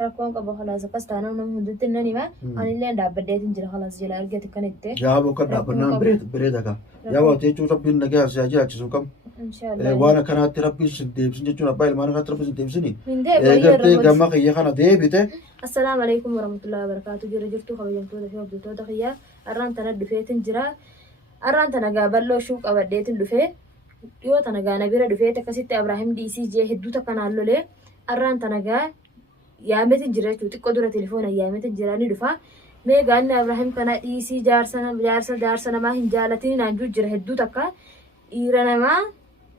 ركون قبل خلاص قصتنا ونمدت إنني ما أنا اللي عند بديت نجري خلاص جل أرجعت كنت يا أبو كذا بنام بريد هذا يا أبو تيجي ربي نجاح سياجي أشوف كم إن شاء الله وانا كانت ربي سنتي بسنتي جونا بايل ما أنا كانت ربي سنتي بسني من ده قلت جمع كي يخنا ده بيته السلام عليكم ورحمة الله وبركاته جرجرتو خبيجتو ده في وقتو ده خيا أران تنا دفيت نجرا أران تنا قابل له شوك أبديت دفيت يو تنا جانا بيرا دفيت كسيت إبراهيم دي سي جي هدو تكنا له أران تنا جا يامت نجرا شو تقدر تليفون يامت نجرا ندفع ما قالنا إبراهيم كنا دي سي جارسنا ما هنجالتني نانجو جرا هدو تكا إيرانا ما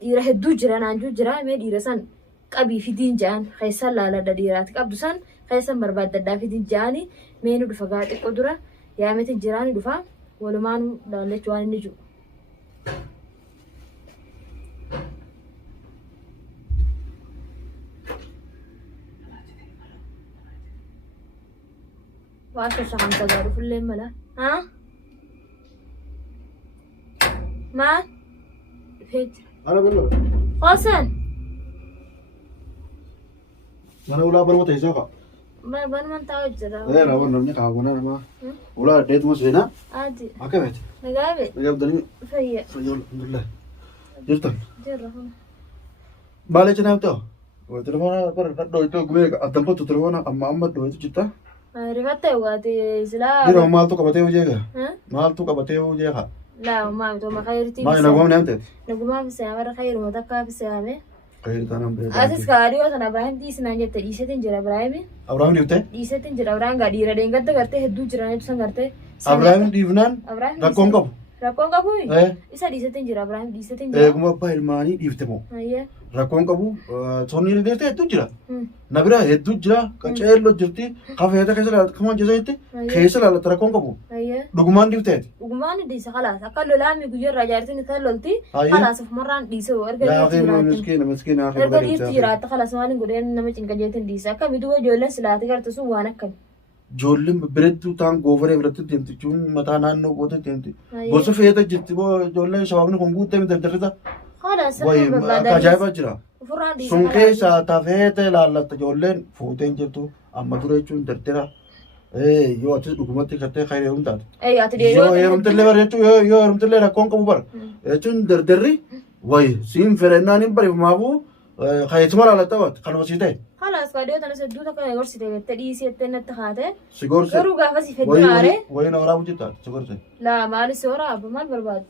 إيرا هدو جرا نانجو جرا ما إيرسان قبي في دين جان خيسال لا لا ديرات قبدسان خيسان برباد دا في دين جاني مينو دفا قاتي قدرة يامت الجيراني دفا ولمانو دالة جواني نجو واسو شخان تغارو في الليل ملا ها ما فيت أنا بقول قاسن أنا ولا برمت إيشاكا بان من تاوج جرا لا لا ورنا مني كابونا ما ولا ديت مسوينا عادي أكملت نجابي نجاب دني فيا فيول الحمد لله جرتن جرا بالي جناب تو وتلفون بر دو itu gue adam po telepon amma do itu cita رفعت وقتي سلا ini mal tu kabate uje ga ها mal tu kabate uje ga لا ما تو ما خيرتي ما ina gom nemte نقول ما في سامر خير متكا في سامر khair tanam bre أساس كاريو أنا إبراهيم دي سنانجة تريشة تنجرا إبراهيم abraham divte ديشة تنجرا إبراهيم قاعد يرى دينغت تكرته هدو جرانة تسان كرته abraham divnan إبراهيم rakon kab ركون كابوي eh إسا ديشة تنجرا إبراهيم ديشة تنجرا kuma apa ilmani divte mo أيه rakon kabu sonni devte hetu jira nabira hetu jira kacelo jirti kafeta kaisala kaman jazaite kaisala la rakon kabu أيه duguman divte وقمان ديشة خلاص أكل لامي كجور رجعتني ثلولتي أيه. خلاص في مرة ديشة ya وأرجع akhi مسكين akhi أرجع badal يفتيرات خلاص ما نقول إن نمشي نكجيتن ديشة كم يدوه جولن سلاتي كرت سو وانا كم ijoolleen bireettuu ta'an goofaree biratti deemti jechuun mataa naannoo goote deemti. أيه. Gosa feeta jirti boo ijoolleen shabaabni kun guuttee dardarrita. خلاص Wayi akka ajaa'ibaa jira. فران ديشة Sun keessaa tafeeta ilaallatta ijoolleen fuuteen jirtu amma dura jechuun dardara. Yoo atis dhugumatti kattee khayrii heerumta taate. أيه أتدي Yoo heerumtillee bara jechuun yoo heerumtillee rakkoon qabu bara. Jechuun dardarri wayi siin ferennaan hin bariifamaafu khayituma ilaallata waati kanuma sii ta'e. خلاص قاديو تنا سدو تكا يورسي تدي سيتنا تخاته Si gorse. غرو غافسي فدراره Wayi na waraabuu jirta si gorse. لا مالي سورا ابو مال برباد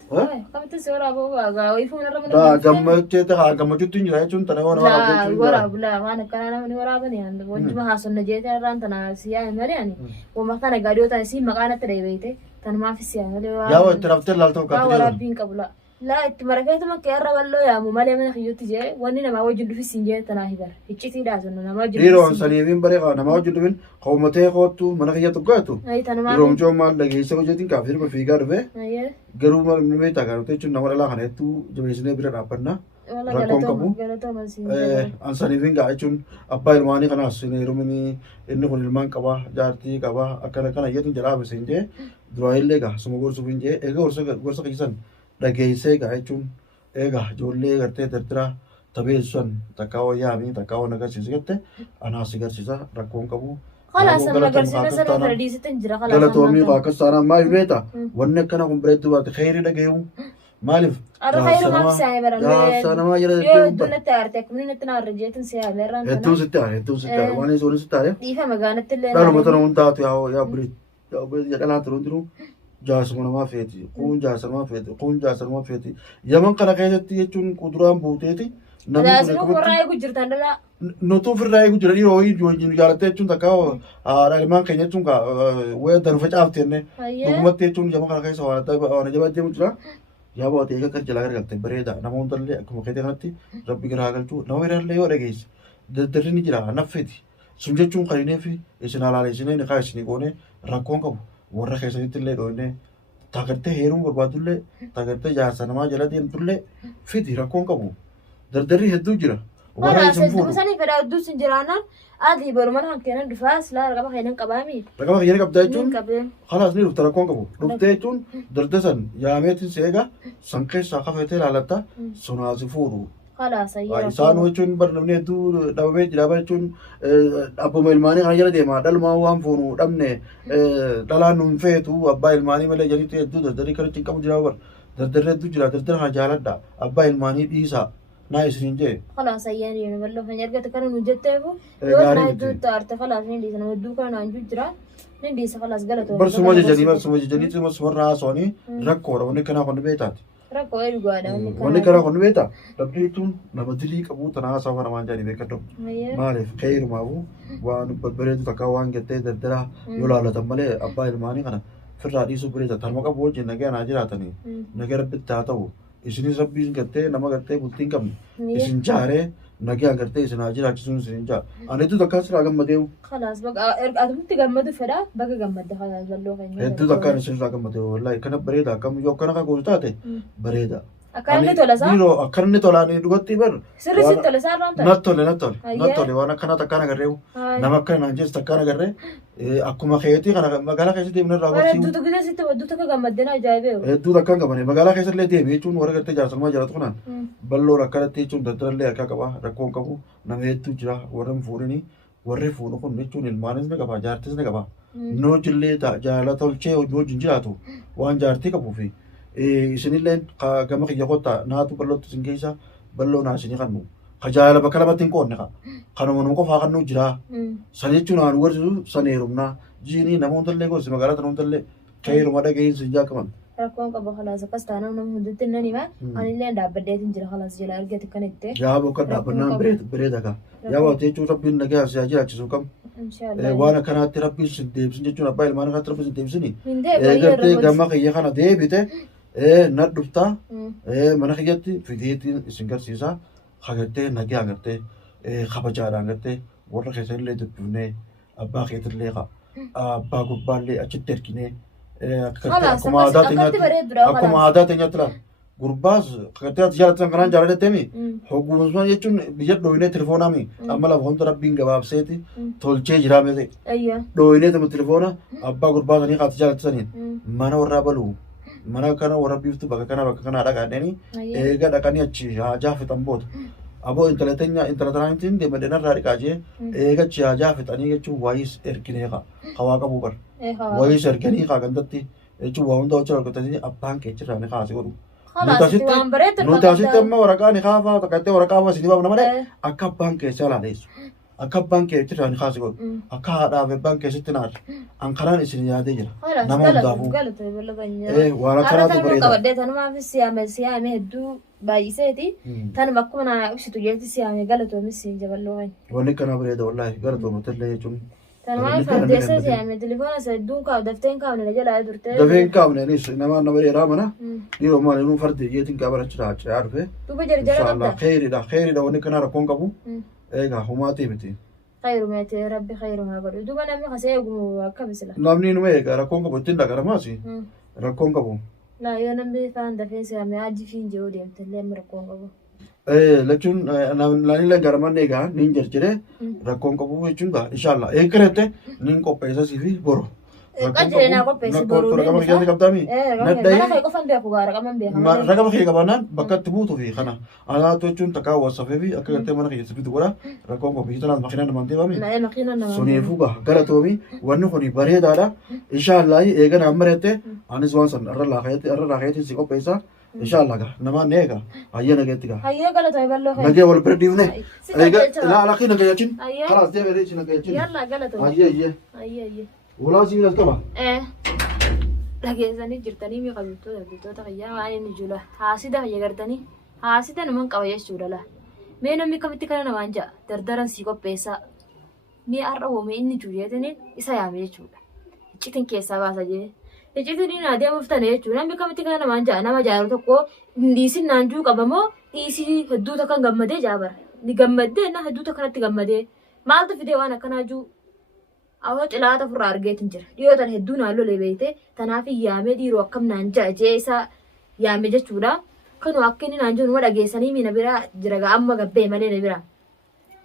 كم تسورا ابو غا ويفون رمنا Da gammachuutti ta'aa gammachuutti hin jira jechuun tana waan لا waraabuu jechuun ورا لا ما نكنا من ورا بني عند وجه ما حسن نجيت ران تنا سيا مرياني وما كان قاديو تنا سي مكانه تري بيته تن ما في سيا yaa waa itti raftee laaltoo ورا kaatee بين قبل لا اتمركيت ما كيرا والله يا مو مالي من خيوتي جي وني ما وجد في سنجه تنا هيبر هيتشي دازن ما وجد dhiiroon saniifiin baree qaba namaa hojii dhufin qawmatee kootu mana kiyya tokkotu اي تنا ما dhiiroon coo maal dhageessa hojjetiin kaafir ma fiigaa dhufe اي garuu maal inni beektaa gaarota jechuun nama dhalaa kana hedduu jabeessinee bira dhaabbanna والله rakkoon qabu قالتهم مسين an saniifin gaa jechuun abbaa ilmaanii kanaas hin heerumini inni kun ilmaan qaba jaartii qaba akkana kana jedhu jalaa bise hin jee duraa illee gaa suma gorsuuf hin jee egaa gorsa keessan dhageessee gaa jechuun egaa ijoollee gartee dardara tabeessan takkaa wayyaamii takkaa waan agarsiisu jette anaas agarsiisa rakkoon qabu. خلاص انا قرسنا سنه فرديسه تنجرا خلاص galatoomii akkas taanaan maal beeta wanni akkana kun bireetti baate khayrii dhageewu maaliif ارى خير ما في ساعه برا jaarsa namaa jala يو deddeebiin دون تارتك من نتنا رجيت ساعه برا hedduu sitti aare hedduu sitti aare waan isoon sitti aare دي فما كانت اللي dhaluma tana hundaatu yaa bireet jedhanaa turuu jiru jaarsuma namaa feeti kun jaarsa namaa feeti kun jaarsa namaa feeti yaman kana keessatti jechuun kuduraan buuteeti namni kun لازم هو رايك وجرتان لا nutu ofirraa eegu jira dhiiroo wayii jaalattee jechuun takka haadha ilmaan keenya jechuun wayii danuufa caafte jennee dhugumatti jechuun jama kana keessa waan jabaa deemu jira yaa baate eega kar jalaa gargalte bareeda nama hundallee akkuma keete kanatti rabbi garaa galchuu nama biraallee yoo dhageesse daddarri ni jira naffeeti sun jechuun qarinee fi isin halaaleessinee niqaa isinii goone rakkoon qabu warra keessanitti illee dhoonee tagartee heeruun barbaadullee tagartee jaarsa namaa jala deemtullee fiti rakkoon qabu dardarri hedduu jira. خلاص مثلا فدا دوس جرانا ادي برمان كان دفاس لا رقم خينا قبامي Raqama kiyya qabdaa jechuun قبل khalaas ni dhufta rakkoon qabu dhuftee jechuun dardasan yaameetiin seega san keessaa kafeetee ilaalatta sunaasi fuudhu خلاص هي isaan jechuun bar namni hedduu dhabamee jira bar jechuun abbuma ilmaanii kana jala deema dhalmaa waan fuunu dhabne dhalaan nun feetu abbaa ilmaanii malee jalitti hedduu dardarii kana cinqamu jira bar dardarri hedduu jira dardara kana jaaladha abbaa ilmaanii dhiisaa naa isiniin jee خلاص هي يعني والله فنرجع كانوا نجتهبوا يوم ما يدو تعرف خلاص ندي سنة ودو كانوا عن جرا ندي خلاص قالوا barsuma jajanii tuma warra haasawanii rakkoodha wanni kanaa kun beektaati. ركوا إيه جوانا wanni kanaa kun beektaa dhabdii tun nama dilii qabu tana haasawa kana waan jaanii beekadhu maaliif keeyirumaafu waan babbareedu takka waan gattee dardara yoo laalatan malee abbaa ilmaanii kana firraa dhiisuu bireeta tarma qabu wajjin nagaa naa jiraatanii nagaa rabbitti haa ta'u isinis rabbiin gattee nama gattee bultiin qabne isin jaaree nagaa gartee isin haa jiraachisuun isin jaa anitu takka sirraa gammadeewu خلاص بقى أتمنى تجمدوا فدا بقى جمد خلاص والله hedduu takkaan isin irraa gammadeewu wallaahi kana bareeda akkam yoo akkana kan gootu taate bareeda. أكلني تولا صار Dhiiroo akkanni tolaanii dhugatti bar سر ست تولا صار رام تولا nattole waan akkana takkaan agarreewu nama akkana naan jees takkaan agarree akkuma keetii kana magaalaa keessatti deemnee irraa ورا gorsiiwu دوتو كذا ست ودوتو كجمدنا جايبه hedduu takkaan qabane magaalaa keessallee deeme jechuun warra gartee jaarsalmaa jiraatu kanaan balloon akkanatti jechuun daldallee harkaa qaba rakkoon qabu nama hedduu jira warra fuudhanii warri fuudhu kun jechuun ilmaanis ni qaba jaartis ni qaba noo jillee jaalala tolchee wajjin jiraatu waan jaartii qabuufi isinillee gama kiyya kottaa naatu bal'ootti isin keessa bal'oo naa isinii kannu kajaala bakka lamatti hin qoodne kanuma nama qofaa kannuu jira san jechuun aan warri san heerumnaa jiinii nama hundallee gosi magaalaa tana hundallee heeruma dhageessu hin jaakaman. ركون قبل خلاص قصتنا ونم هدت النني ما أنا اللي عند بديت نجرا خلاص جلا أرجع تكنت yaa boka dhaabannaan bareeda ka yaa waa jechuun rabbiin nagaa si ajaachisu kam إن شاء الله waan akkanaatti rabbiin sin deebisin jechuun abbaa ilmaan kanatti rabbiin sin deebisini من ده gartee gama kiyya kana deebite na dhuftaa mana kiyyatti fideetiin isin garsiisa hagartee nagaa agartee kabajaadhaan gartee warra keessanillee dubbifnee abbaa keetillee abbaa gubbaallee achitti erginee خلاص akkuma aadaa أكلت بريد برا akkuma خلاص aadaa teenyatti laal gurbaas gartee ati jaalatan kanaan jaaladhatteemi hoggumsumaa jechuun biyya dhooyinee tilifoonaami amma lafa wanta rabbiin gabaabseeti tolchee jiraame أيه dhooyinee tama tilifoona abbaa gurbaasanii kaati jaalataniin mana warraa baluu mana kana warra biiftu bakka kana dhaqaadhanii أيه eega dhaqanii achi haajaa fixan booda aboo intala tanaanitiin deema dheerarraa dhiqaajee eega achi haajaa fixanii jechuun waayis erginee hawaa qabuu bar إيه خلاص waayis erganii gandatti jechuun waa hunda hojii argatanii abbaan keechirraa ni kaase godhu. خلاص تمام بريد Nuti asitti amma waraqaa ni kaafaa takkattee waraqaa fa'aa isinii baafna malee akka abbaan keessaa laaleessu akka abbaan keechirraa ni kaase godhu akka haadhaaf abbaan keessatti naadha ankaraan isin yaadee jira خلاص nama hundaafuu قالت والله بنيا waan أنا akkanaatu تنو bareeda. قبضت أنا ما في سيامة هدو بايساتي تنو بكون أنا أمشي تجيتي سيامة قالت ومسي جبل لوين Wanni kana bareeda wallaahi gara toomatillee jechuun تنو ما فرديسة سيامة تليفون سيدون كاب دفتين كاب نرجع لا يدرتين dafeen kaafneenis nama bareedaa mana dhiiroo maal inuu fardi jeetiin qabarachudha achaa dhufe تو بجر جرا inshallah قبضة khayriidha wanni kana rakkoon qabu eegaa humaatii miti خير ما يتي ربي خير ما قالوا دوبا نمي خسيقوا كبسلا namni inuma eegaa rakkoon qabu ittiin dhaqaramaasi rakkoon qabu لا يا نمي فان دفين سيامة أجي فين جودي أمتلي مركون قبو lachuun laanillee garaman eegaa nin jarjire rakkoon qabu jechuun gaa inshallah eegarette nin qopheessasii fi boro قجري أنا قبيس برودي ragama keessatti qabdaami أنا خي قفن بيكو غارة كمان بيها ragama kee qabaannaan bakka itti buutuu fi kana anaatu jechuun takkaa wasafee fi akka gartee mana keessatti bitu godha rakkoon qabu hiitanaan makiinaan namaan deemame لا مكينا نما suniifuu gaa galatoomi wanni kun bareedaadha inshallah eegan ammarette anis waan san irra laakeetiin si qopheessa inshallah gaa namaan eega hayya nageetti gaa هيا قالت هاي بلو خير nagee wal bira dhiifne eega ستة ilaa alakii nagayachin هيا kalaas deemee reechi nagayachin يلا قالت hayya hayya هيا ulaa sibiilas qaba إيه dhageessanii jirtanii mi qabduttoota bitoota fayyaa waan inni jula haasida fayya gartanii haasida naman qaba jechuudha la mee namni kamitti kana namaan ja'a dardaran sii qopheessaa mee har'a hoome inni juuyeetini isa yaame jechuudha iccitin keessaa baasa jee iccitin adeemuuf tane jechuudha namni kamitti kana namaan ja'a nama jaaru tokko dhiisin naanjuu qabamoo dhiisii hedduu takkan gammadee jaabara ni gammadee na hedduu takkanatti gammadee maaltu fidee waan akkanaa juu awwa cilaata furraa argeetin jira dhiyootan hedduu naannoo lebeeyte tanaaf yaamee dhiiroo akkam naan ja'a jee isaa yaame jechuudha kanu akka inni naan jiru dhageessanii mina biraa jira amma gabbee malee na biraa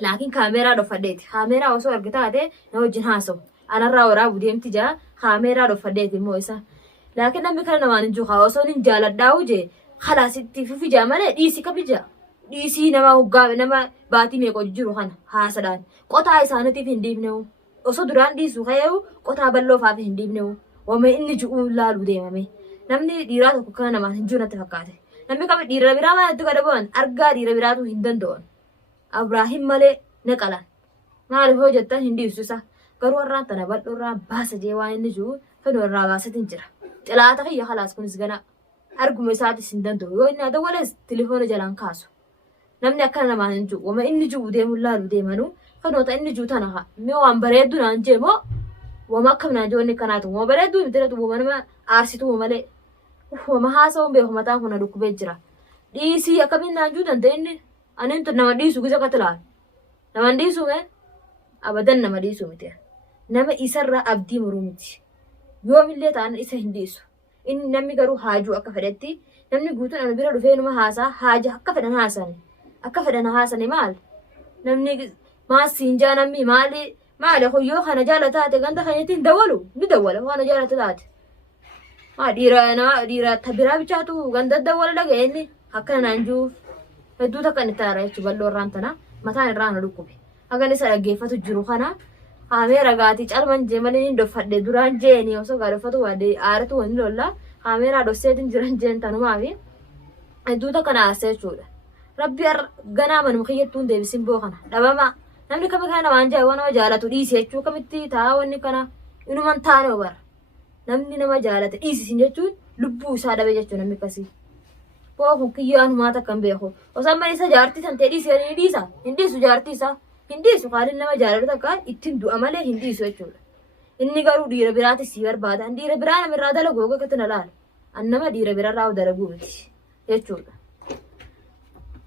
laakiin kaameeraa dhofadheeti kaameeraa osoo arge taate na wajjin haasawu anarraa waraabu deemti jaa kaameeraa dhofadheeti immoo isa laakiin namni kana namaan hin jiru osoo hin jaaladhaa'u jee khalaasitti fufijaa malee dhiisi kabijaa dhiisii nama hoggaa nama baatii meeqa jiru kana haasadhaan qotaa isaaniitiif hin dhiifnewu osoo duraan dhiisu ka'eewu qotaa bal'oofaaf hin dhiifnewu wama inni ji'uu laaluu deemame namni dhiiraa tokko kana namaan hin jiru natti fakkaate namni kami dhiira biraa maalitti gadabu'an argaa dhiira biraatu hin danda'an Abraahim malee ne qalan maaliif hoo jettan hin dhiisu isa garuu warraan tana bal'oo irraa baasa jee waan inni jiru fedhu irraa baasatiin jira xilaata kiyya khalaas kunis gana arguma isaatis hin danda'u yoo inni haa walees tilifoona jalaan kaasu namni akkana namaan hin jiru wama inni jiru deemuun laaluu deemanu fedhoota inni jiru tana haa mee waan bareeddu naan jee moo wama akkam naan jee wanni kanaatu wama bareeddu miti dha wama nama aarsitu malee wama haasa'uun beeku mataan kun dhukkubee jira dhiisii akkamiin naan jiru danda'e inni anin tun nama dhiisu gisa katilaal nama dhiisu mee abadan nama dhiisu miti nama isarraa abdii muruu miti yoomillee ta'an isa hin dhiisu inni namni garuu haajuu akka fedhetti namni guutuun ana bira dhufee numa haasaa haaja akka fedhan haasane maal namni maasiin jaa namni maali hoyyoo kana jaalataate ganda kanyatiin dawalu ni dawala waan jaalata taate maa dhiira tabiraa bichaatu ganda dawala dhaga'e inni akkana naan juuf hedduu takka inni taara jechuun bal'oo irraan tana mataan irraan na dhukkube hagan isa dhaggeeffatu jiru kana haamee ragaatii calman jee malee hin doffadhe duraan jeeni osoo gaadeffatu waadee aaratu wani lolla haameeraa dhosseetiin jiran jeen tanumaa fi hedduu takka na haasee jechuudha rabbi ganaa manuma kiyyattuun deebisin boo kana dhabama namni kami kana namaan jaa nama jaalatu dhiisi jechuu kamitti taa'aa wanni kana inuman taane bara namni nama jaalate dhiisisin jechuun lubbuu isaa dhabe jechuun namni akkasii boo kun kiyyaan humaa takka hin beeku osoo amma isa jaartii san ta'e dhiisi dhiisa hin dhiisu jaartii isaa hin dhiisu qaaliin nama jaalatu takka ittiin du'a malee hin dhiisu jechuudha inni garuu dhiira biraati si barbaada dhiira biraa namirraa dalaguu akka na laala annama dhiira birarraa dalaguu miti jechuudha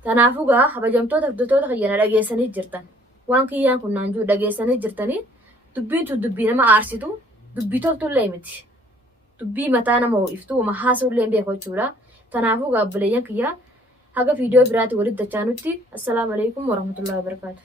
kanaafuu gaa habajamtoota hordoftoota kiyyana dhageessanii jirtan waan kiyyaan kun naan jiru dhageessanii jirtanii dubbiin tun dubbii nama aarsitu dubbii toltullee miti dubbii mataa nama ho'iftu wama haasa'ullee beeku jechuudha kanaafuu gaa obboleeyyan kiyyaa haga viidiyoo biraatti walitti dachaanutti assalaamu alaikum warahmatullahi wabarakaatu